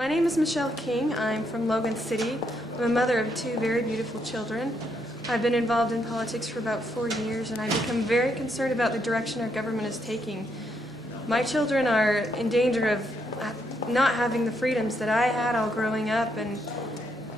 My name is Michelle King. I'm from Logan City. I'm a mother of two very beautiful children. I've been involved in politics for about 4 years, and I've become very concerned about the direction our government is taking. My children are in danger of not having the freedoms that I had all growing up,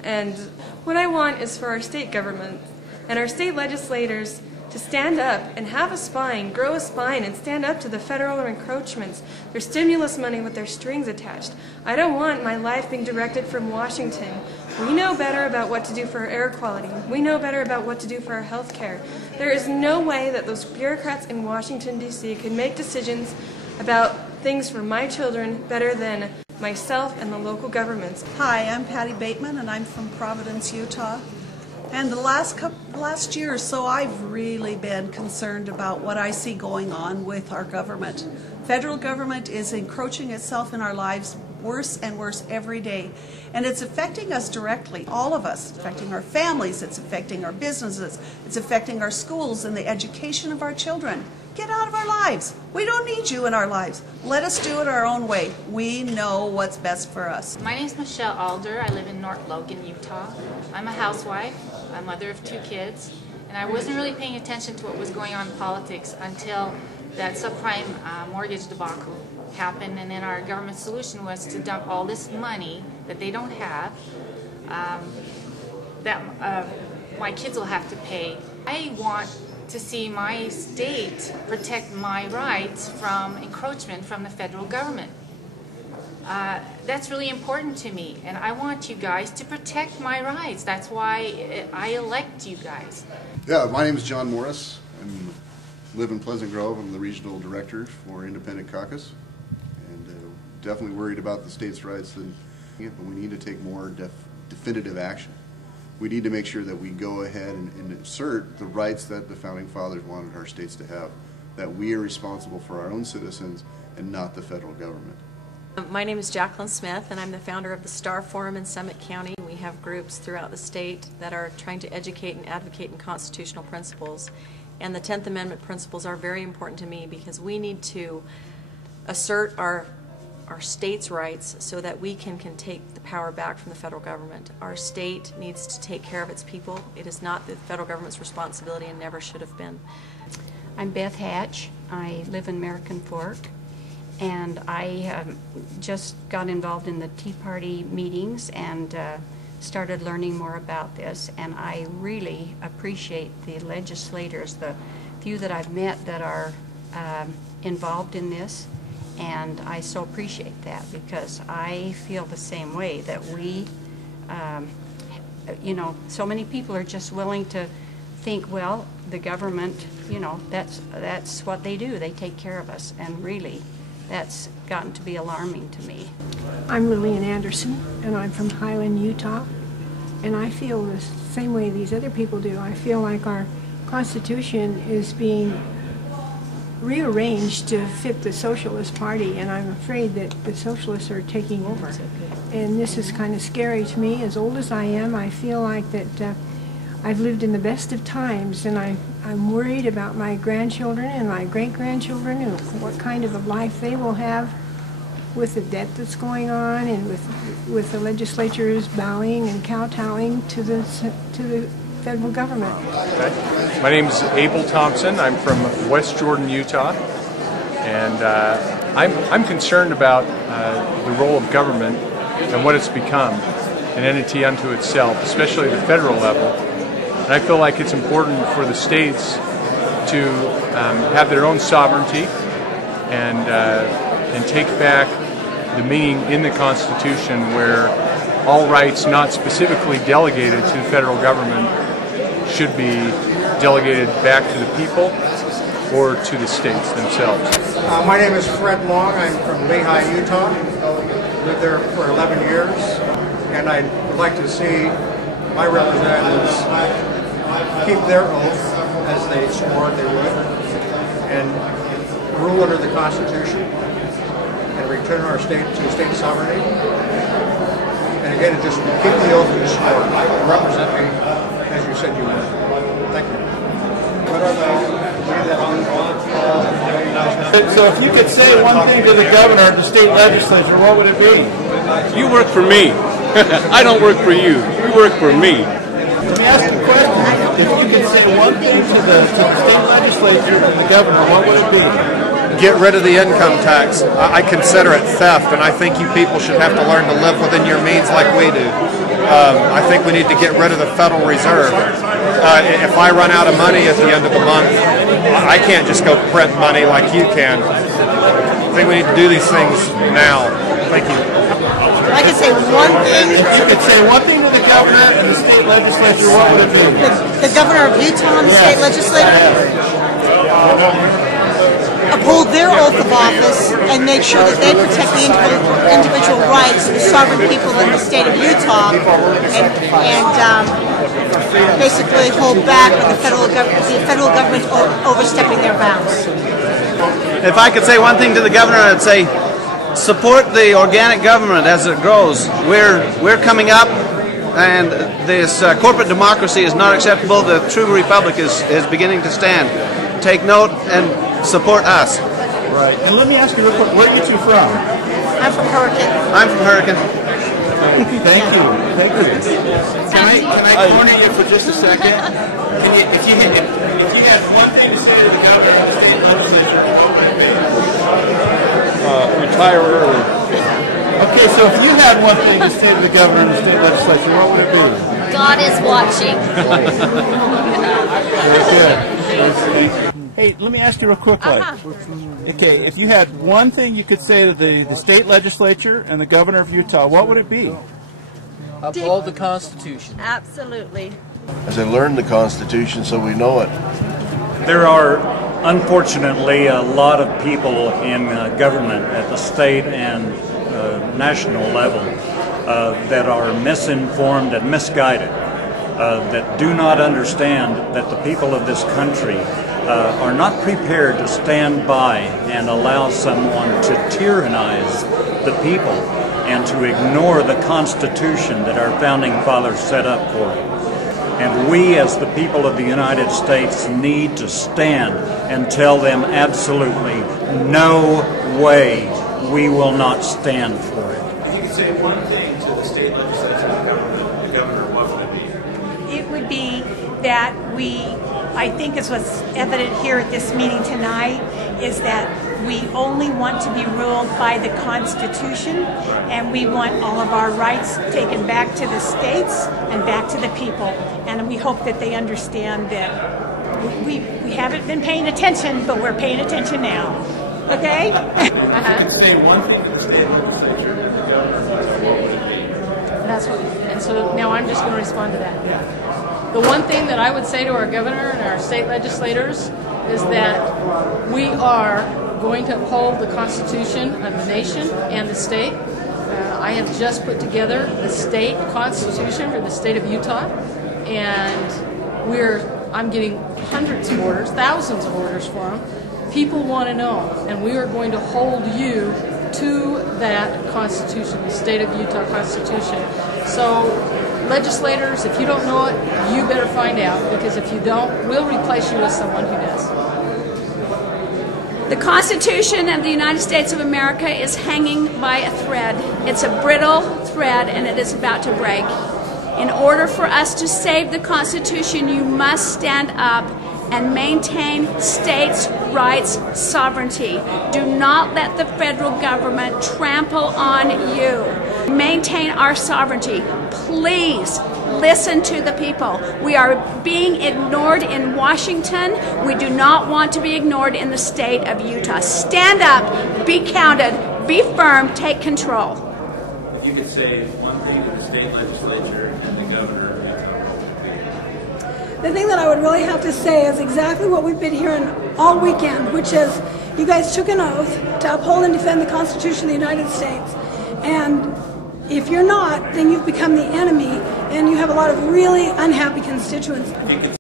and what I want is for our state government and our state legislators to stand up and have a spine, grow a spine, and stand up to the federal encroachments, their stimulus money with their strings attached. I don't want my life being directed from Washington. We know better about what to do for our air quality. We know better about what to do for our health care. There is no way that those bureaucrats in Washington, D.C. can make decisions about things for my children better than myself and the local governments. Hi, I'm Patty Bateman, and I'm from Providence, Utah. And the last year or so, I've really been concerned about what I see going on with our government. Federal government is encroaching itself in our lives worse and worse every day. And it's affecting us directly, all of us. It's affecting our families, it's affecting our businesses, it's affecting our schools and the education of our children. Get out of our lives. We don't need you in our lives. Let us do it our own way. We know what's best for us. My name is Michelle Alder. I live in North Logan, Utah. I'm a housewife, a mother of 2 kids, and I wasn't really paying attention to what was going on in politics until that subprime mortgage debacle happened, and then our government solution was to dump all this money that they don't have, that my kids will have to pay. I want to see my state protect my rights from encroachment from the federal government. That's really important to me, and I want you guys to protect my rights. That's why I elect you guys. Yeah, my name is John Morris. I live in Pleasant Grove. I'm the regional director for Independent Caucus, and definitely worried about the state's rights, but we need to take more definitive action. We need to make sure that we go ahead and assert the rights that the Founding Fathers wanted our states to have, that we are responsible for our own citizens and not the federal government. My name is Jacqueline Smith, and I'm the founder of the Star Forum in Summit County. We have groups throughout the state that are trying to educate and advocate in constitutional principles. And the 10th Amendment principles are very important to me because we need to assert our state's rights so that we can take the power back from the federal government. Our state needs to take care of its people. It is not the federal government's responsibility and never should have been. I'm Beth Hatch. I live in American Fork, and I just got involved in the Tea Party meetings and started learning more about this, and I really appreciate the legislators, the few that I've met that are involved in this. And I so appreciate that because I feel the same way that we, you know, so many people are just willing to think, well, the government, you know, that's what they do. They take care of us. And really, that's gotten to be alarming to me. I'm Lillian Anderson, and I'm from Highland, Utah. And I feel the same way these other people do. I feel like our Constitution is being rearranged to fit the Socialist Party, and I'm afraid that the Socialists are taking over. And this is kind of scary to me. As old as I am, I feel like that I've lived in the best of times, and I'm worried about my grandchildren and my great-grandchildren and what kind of a life they will have with the debt that's going on and with the legislatures bowing and kowtowing to the federal government. Okay. My name is Abel Thompson. I'm from West Jordan, Utah, and I'm concerned about the role of government and what it's become, an entity unto itself, especially at the federal level. And I feel like it's important for the states to have their own sovereignty and take back the meaning in the Constitution where all rights not specifically delegated to the federal government should be delegated back to the people or to the states themselves. My name is Fred Long. I'm from Lehi, Utah. Lived there for 11 years, and I would like to see my representatives keep their oath as they swore they would, and rule under the Constitution, and return our state to state sovereignty. And again, just keep the oath you swore, and represent me as you said you would. Thank you. What are the that So if you could say one thing to the governor of the state legislature, what would it be? You work for me. I don't work for you. You work for me. Let me ask you a question. If you could say one thing to the state legislature and the governor, what would it be? Get rid of the income tax. I consider it theft, and I think you people should have to learn to live within your means like we do. I think we need to get rid of the Federal Reserve. If I run out of money at the end of the month, I can't just go print money like you can. I think we need to do these things now. Thank you. I could say one thing. If you could say one thing to the governor and the state legislature, what would it be? The governor of Utah and the state legislature uphold their oath of office and make sure that they protect the individual rights of the sovereign people in the state of Utah and basically hold back with the federal government overstepping their bounds. If I could say one thing to the governor, I'd say support the organic government as it grows. We're coming up, and this corporate democracy is not acceptable. The true republic is beginning to stand. Take note and support us. Right. And let me ask you real quick, where are you two from? I'm from Hurricane. I'm from Hurricane. Thank you. Thank you. Can I corner you for just a second? If you had one thing to say to the governor of the state legislature, what would it be? Retire early. Okay, so if you had one thing to say to the governor of the state legislature, what would it be? God is watching. Very good. Hey, let me ask you real quickly. Okay, if you had one thing you could say to the state legislature and the governor of Utah, what would it be? Uphold the Constitution. Absolutely. As I learned the Constitution so we know it. There are unfortunately a lot of people in government at the state and national level that are misinformed and misguided, that do not understand that the people of this country are not prepared to stand by and allow someone to tyrannize the people and to ignore the Constitution that our founding fathers set up for them. And we, as the people of the United States, need to stand and tell them absolutely no way, we will not stand for it. If you could say one thing to the state legislature and the governor, what would it be? It would be that I think is what's evident here at this meeting tonight, is that we only want to be ruled by the Constitution, and we want all of our rights taken back to the states and back to the people. And we hope that they understand that we haven't been paying attention, but we're paying attention now. Okay? Say one thing to the state legislature and the governor, what would it be? That's what. And so now I'm just going to respond to that. The one thing that I would say to our governor and our state legislators is that we are going to uphold the Constitution of the nation and the state. I have just put together the state constitution for the state of Utah, and I'm getting hundreds of orders, thousands of orders for them. People want to know, and we are going to hold you to that Constitution, the state of Utah Constitution. So, legislators, if you don't know it, you better find out, because if you don't, we'll replace you with someone who does. The Constitution of the United States of America is hanging by a thread. It's a brittle thread, and it is about to break. In order for us to save the Constitution, you must stand up and maintain states' rights sovereignty. Do not let the federal government trample on you. Maintain our sovereignty. Please listen to the people. We are being ignored in Washington. We do not want to be ignored in the state of Utah. Stand up, be counted, be firm, take control. If you could say one thing to the state legislature and the governor of Utah. The thing that I would really have to say is exactly what we've been hearing all weekend, which is you guys took an oath to uphold and defend the Constitution of the United States. And if you're not, then you've become the enemy, and you have a lot of really unhappy constituents.